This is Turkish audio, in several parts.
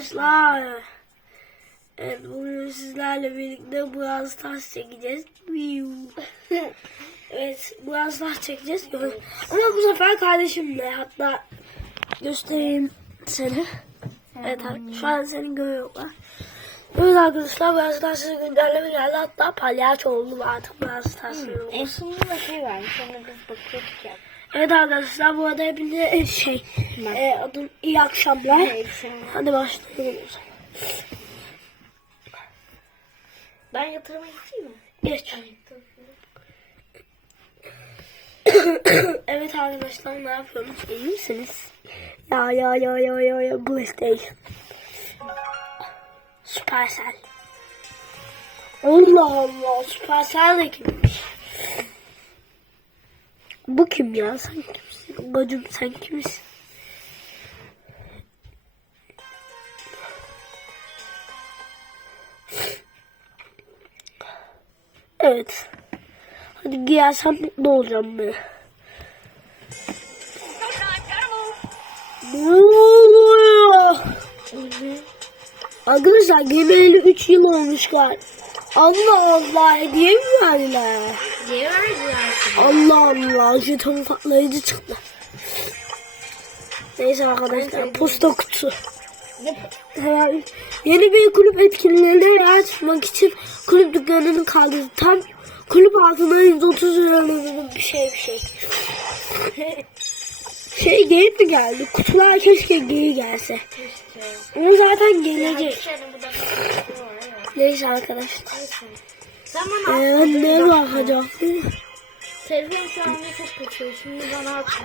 arkadaşlar. Evet bugün sizlerle birlikte Brawl Stars çekeceğiz. evet Brawl Stars çekeceğiz. Ama bu sefer kardeşimle hatta göstereyim seni. Evet şu an seni görüyorlar. Evet arkadaşlar Brawl Stars'a güncelleme geldi. Hatta palyaço oldum artık Brawl Stars'ın. En sonunda da şey varmış. Sonra biz bakıyorduk ya. Evet arkadaşlar bu arada hepinize şey e, adım iyi akşamlar. Şimdi Hadi başlayalım. o zaman. Ben yatırıma gideyim mi? Geç. evet arkadaşlar ne yapıyorsunuz? İyi misiniz? Ya ya ya ya ya ya PlayStation. Supercell. Allah Allah Supercell de kimmiş? Bu kim ya? Sen kimsin? Bacım sen kimsin? Evet. Hadi giyersem mutlu olacağım ben. Ne oluyor? Arkadaşlar gemeli 3 yıl olmuş galiba. Allah Allah hediye mi verdiler? Niye verdiler? Allah Allah jeton patlayıcı çıktı. Neyse arkadaşlar posta kutusu. Hemen yeni bir kulüp etkinliğine açmak için kulüp dükkanını kaldırdı. Tam kulüp altında 130 liralık bir şey bir şey. Şey geri mi geldi? Kutular keşke geri gelse. Ama zaten gelecek. Neyse arkadaşlar. Bana Ee, ne bakacaktım? telefon şu anda çok kötü. Şimdi bana atma.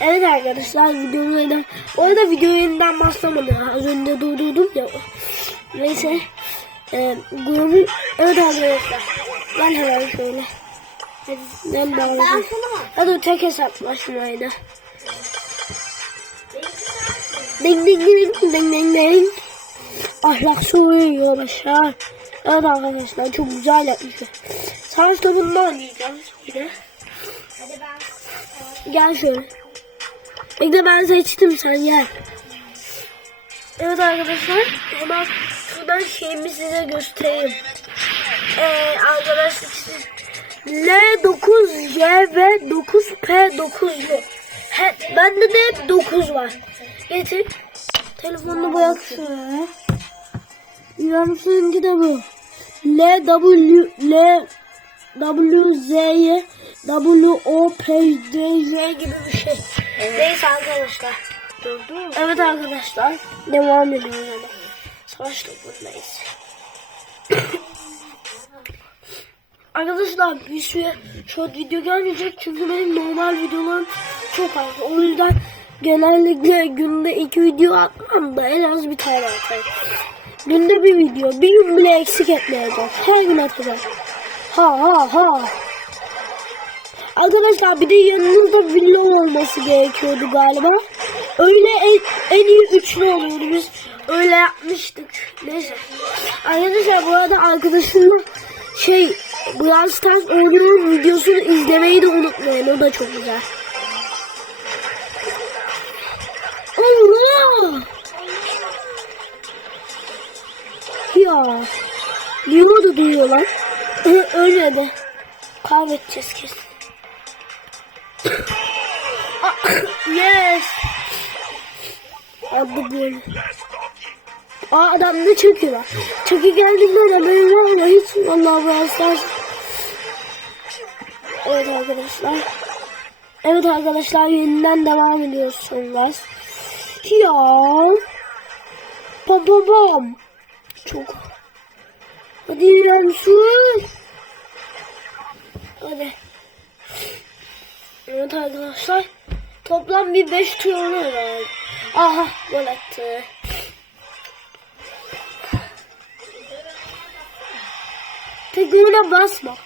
Evet arkadaşlar videomu yeniden o arada video yeniden başlamadı. Az önce durdurdum ya. Neyse. E, grubu evet arkadaşlar. Ben hemen şöyle. Hadi. Ben bağlayayım hadi tek hesaplaşmayla ding ding ding ding ding ding. Ahlaksız uyuyor aşağı evet arkadaşlar çok güzel yapmışlar savaş topunda oynayacağız yine Hadi ben Gel şöyle. Bekle ben seçtim sen gel. Evet arkadaşlar hemen şuradan şeyimi size göstereyim. Ee, arkadaşlar işte L9J ve 9P9'lu. He, bende de hep 9 var. Getir. Telefonunu bırak şuraya. Yansınca da bu. L W L W Z Y W O P D Y gibi bir şey. Neyse arkadaşlar. durdu. Evet arkadaşlar. Devam ediyoruz ama. Savaş topundayız. arkadaşlar bir süre short video gelmeyecek çünkü benim normal videolarım çok az. O yüzden genellikle günde iki video atmam da en az bir tane atarım. Günde bir video. Bir gün bile eksik etmeyeceğim. Her gün atacağım. Ha ha ha. Arkadaşlar bir de yanınızda vlog olması gerekiyordu galiba. Öyle en, en iyi üçlü oluyordu biz. Öyle yapmıştık. Neyse. Arkadaşlar bu arada arkadaşımla şey Brawl Stars oyununun videosunu izlemeyi de unutmayın. O da çok güzel. Allah! Ya. Limo da duyuyor lan. Öyle de. Kaybedeceğiz kesin. Yes. Adı böyle. Aa adam ne çekiyor? Çeki geldiğinden haberim var mı? Hiç vallahi Brawl Evet arkadaşlar. Evet arkadaşlar yeniden devam ediyoruz son gaz. Ya. Bam bam bam. Çok. Hadi Yansun. Hadi. Evet arkadaşlar. Toplam bir 5 tur oluyor. Aha gol attı. Tekrar basma.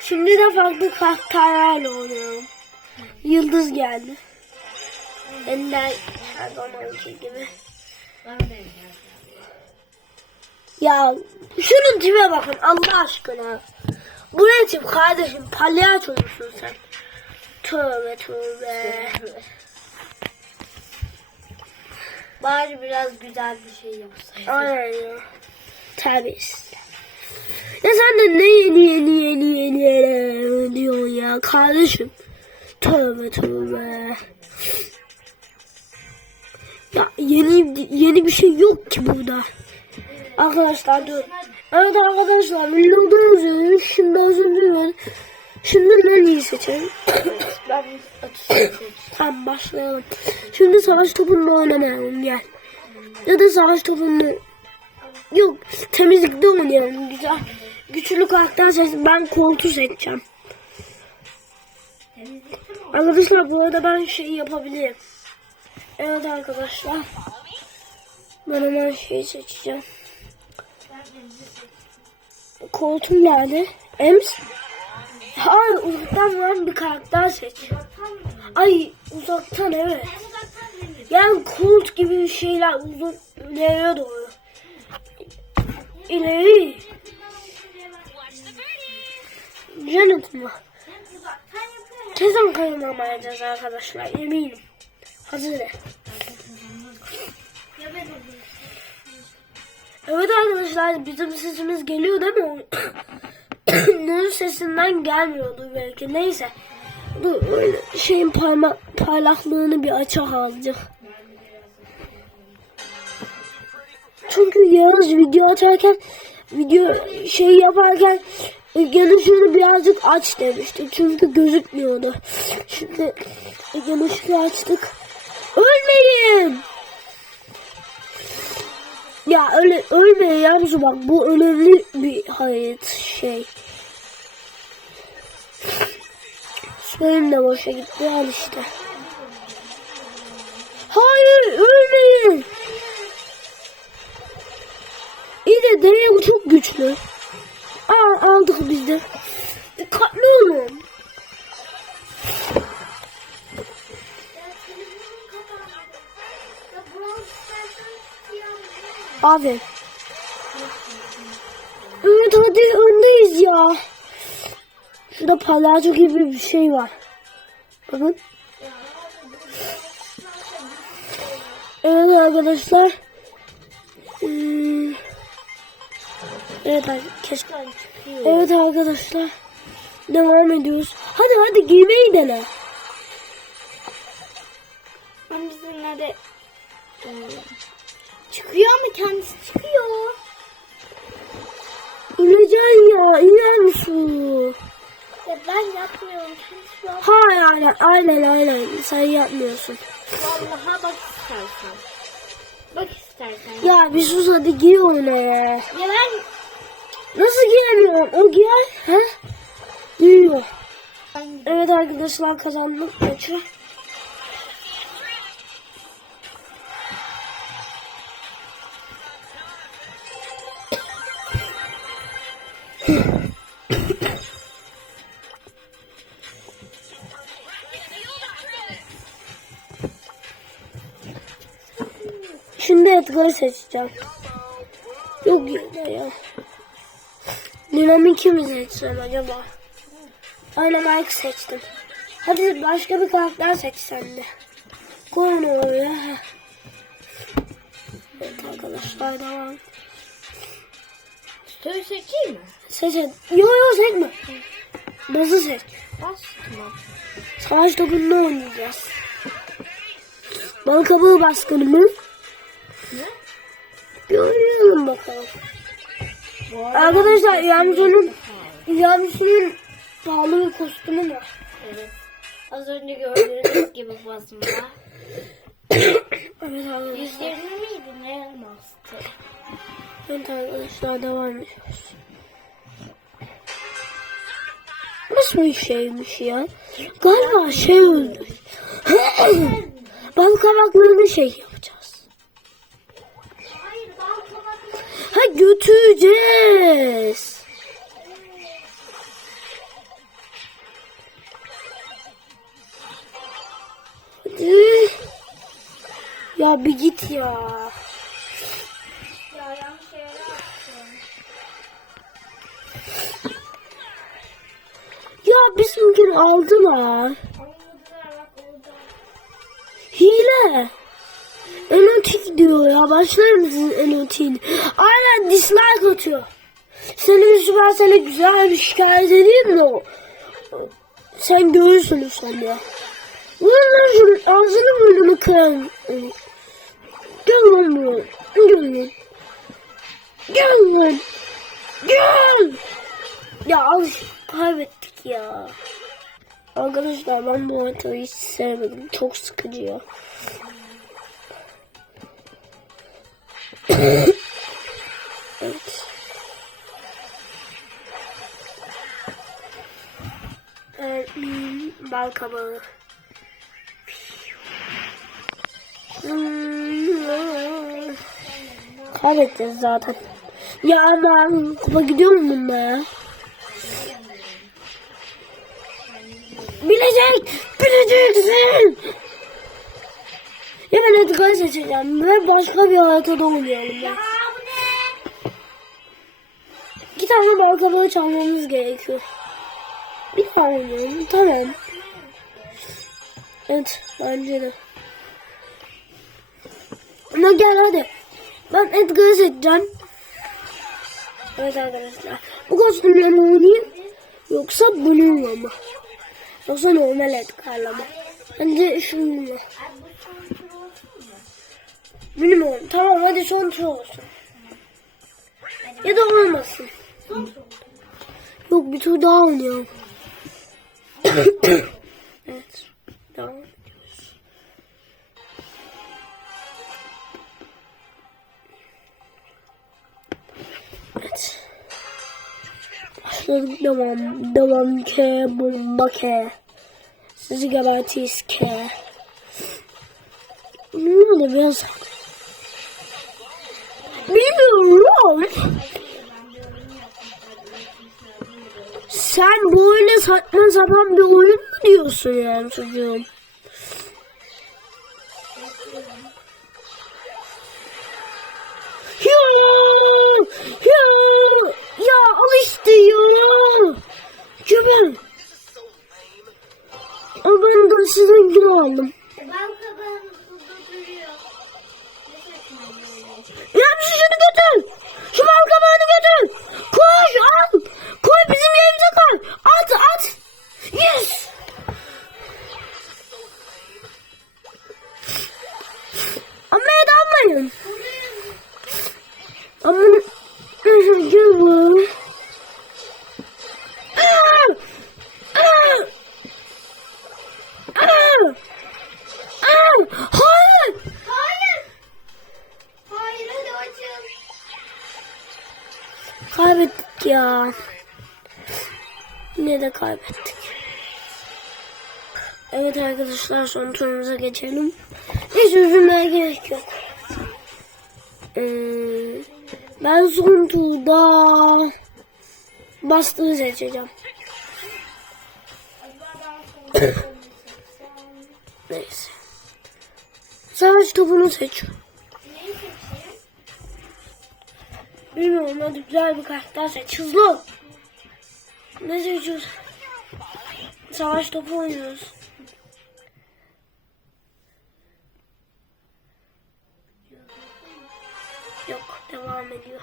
Şimdi de farklı karakterlerle oynuyorum. Yıldız geldi. Ender her zamanki gibi. Ben de Ya şunun tipe bakın Allah aşkına. Bu ne tip kardeşim palyaço musun sen? Tövbe tövbe. Bari biraz güzel bir şey yapsaydı. Aynen ya. Terbiyesiz. Ya sen de ne yeni yeni yeni yeni yeni diyorsun ya kardeşim. Tövbe tövbe. Ya yeni yeni bir şey yok ki burada. Arkadaşlar dur. Evet arkadaşlar vlogumuzu izliyoruz. Şimdi özür dilerim. Şimdi en iyi seçelim. Ben tamam başlayalım. Şimdi savaş topunla oynamayalım gel. Ya da savaş topunla Yok temizlikte oynayalım güzel. Güçlü karakter seç. Ben koltuğu seçeceğim. Arkadaşlar bu arada ben şey yapabilirim. Evet arkadaşlar. Ben hemen şeyi seçeceğim. Koltuğum nerede? Ems. Hayır uzaktan vuran bir karakter seç. Ay uzaktan evet. Yani Colt gibi bir şeyler uzun ileriye doğru. İleri. Janet mı? Kesin kayınamayacağız arkadaşlar eminim. Hazır. Evet arkadaşlar bizim sesimiz geliyor değil mi? Onun sesinden gelmiyordu belki. Neyse. Öyle şeyin parma parlaklığını bir açak azıcık. Çünkü Yağız video atarken video şey yaparken Ege'nin şunu birazcık aç demişti. Çünkü gözükmüyordu. Şimdi Ege'nin açtık. Ölmeyin! Öyle ölmeyin yavrusu bak bu önemli bir hayat şey. Benim de boşa gitti al işte. Hayır ölmeyin. İyi de deve çok güçlü. Aa, aldık biz de. Dikkatli olun. Abi. Evet hadi öndeyiz ya. Şurada palyaço gibi bir şey var. Bakın. Evet arkadaşlar. Hmm. Evet keşke. Evet arkadaşlar. Devam ediyoruz. Hadi hadi giymeyi dene. Ben bizimle de çıkıyor ama kendisi çıkıyor. İneceksin ya. iner misin? Ya ben yapmıyorum. Kendisi var. Hayır aynen aynen aynen. Sen yapmıyorsun. Vallahi bak istersen. Bak istersen. Ya bir sus hadi giy ona ya. Ya ben Nasıl giyemiyorum? O giyer. He? Giyiyor. ben Evet arkadaşlar kazandık maçı. Edgar'ı seçeceğim. Yok yine ya. Dinamik'i mi seçsem acaba? Aynen Mike seçtim. Hadi başka bir karakter seç sen de. Koy onu oraya. Evet arkadaşlar devam. Söyle seçeyim mi? Seç hadi. Yo yo seçme. Bazı seç. Bas tamam. Savaş topunda oynayacağız. Bal kabuğu baskını mı? Ne? Görüyorum bakalım. Arkadaşlar Yamsu'nun Yamsu'nun pahalı bir kostümü var. Evet. Az önce gördüğünüz gibi basımda. 120 miydi ne elmastı? Evet arkadaşlar devam ediyoruz. Nasıl bir şeymiş ya? Galiba şey öldü. Balık kabaklarını şey götüreceğiz. Hadi. Ya bir git ya. Ya yanlış yere. Ya bizimkini aldılar. Bak oldu. Hile. En öteki diyor ya. Başlar mısın Elotin? Aynen dislike atıyor. Senin Süpersel'e güzel bir şikayet edeyim de o. Sen görürsün sonra. Ulan lan şunun ağzını burnunu kırarım. Gel lan buraya. Gel lan. Gel lan. Gel. Ya al kaybettik ya. Arkadaşlar ben bu haritayı hiç sevmedim. Çok sıkıcı ya. Evet. Hmm, bal kabağı. Kaybedeceğiz zaten. Ya aman kupa gidiyor mu bununla? Bilecek! Bileceksin! Ben Edgar'ı seçeceğim ve başka bir haritada oynayalım ya. İki tane balkabağı çalmamız gerekiyor. Bir tane oynayalım tamam. Evet bence de. Ama gel hadi. Ben Edgar'ı seçeceğim. Evet arkadaşlar. Bu kostümleri oynayayım. Yoksa bununla mı? Yoksa normal Edgar'la mı? Bence şununla. Bilmiyorum. Tamam hadi son tur olsun. Ya da olmasın. Yok bir tur daha oynayalım. evet. Devam ediyoruz. Evet. Başladık devam. Devam ke bomba ke. Sizi gebertiyiz ke. Ne oldu biraz? Bilmiyorum. Sen oyuna saçma sapan bir oyun mu diyorsun yani çocuğum? Kaybettik ya. Yine de kaybettik. Evet arkadaşlar son turumuza geçelim. Hiç üzülmeye gerek yok. Ee, ben son turda bastığı seçeceğim. Neyse. Savaş topunu seç. Bilmiyorum hadi güzel bir karakter seç. Hızlı. Ne seçiyoruz? Savaş topu oynuyoruz. Yok devam ediyor.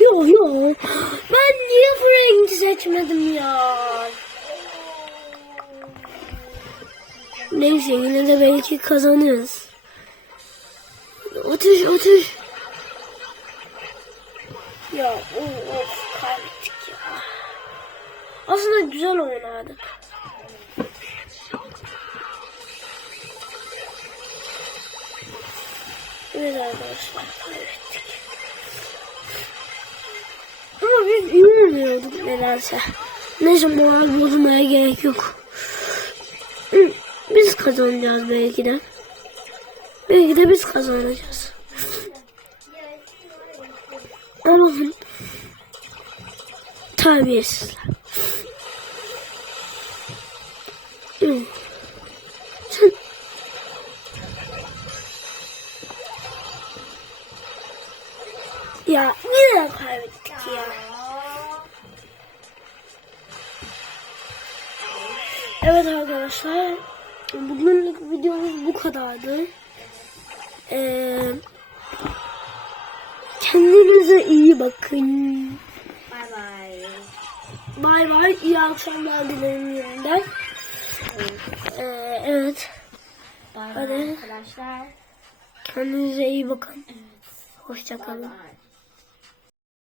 Yo yo. Ben niye Frank'i seçmedim ya? Neyse yine de belki kazanırız. Atış atış. Ya of, of kaybettik ya. Aslında güzel oynardık. Evet arkadaşlar kaybettik. Ama biz iyi oynuyorduk nedense. Neyse moral bozmaya gerek yok. Biz kazanacağız belki de. Belki de biz kazanacağız. Allah'ım. Terbiyesizler. Ya yine kaybettik ya. Evet arkadaşlar. Bugünlük videomuz bu kadardı. Ee, kendinize iyi bakın. Bay bay. Bay bay. İyi akşamlar dilerim yeniden. Ee, evet. Bay bay arkadaşlar. Kendinize iyi bakın. Hoşça Bay kalın. bay.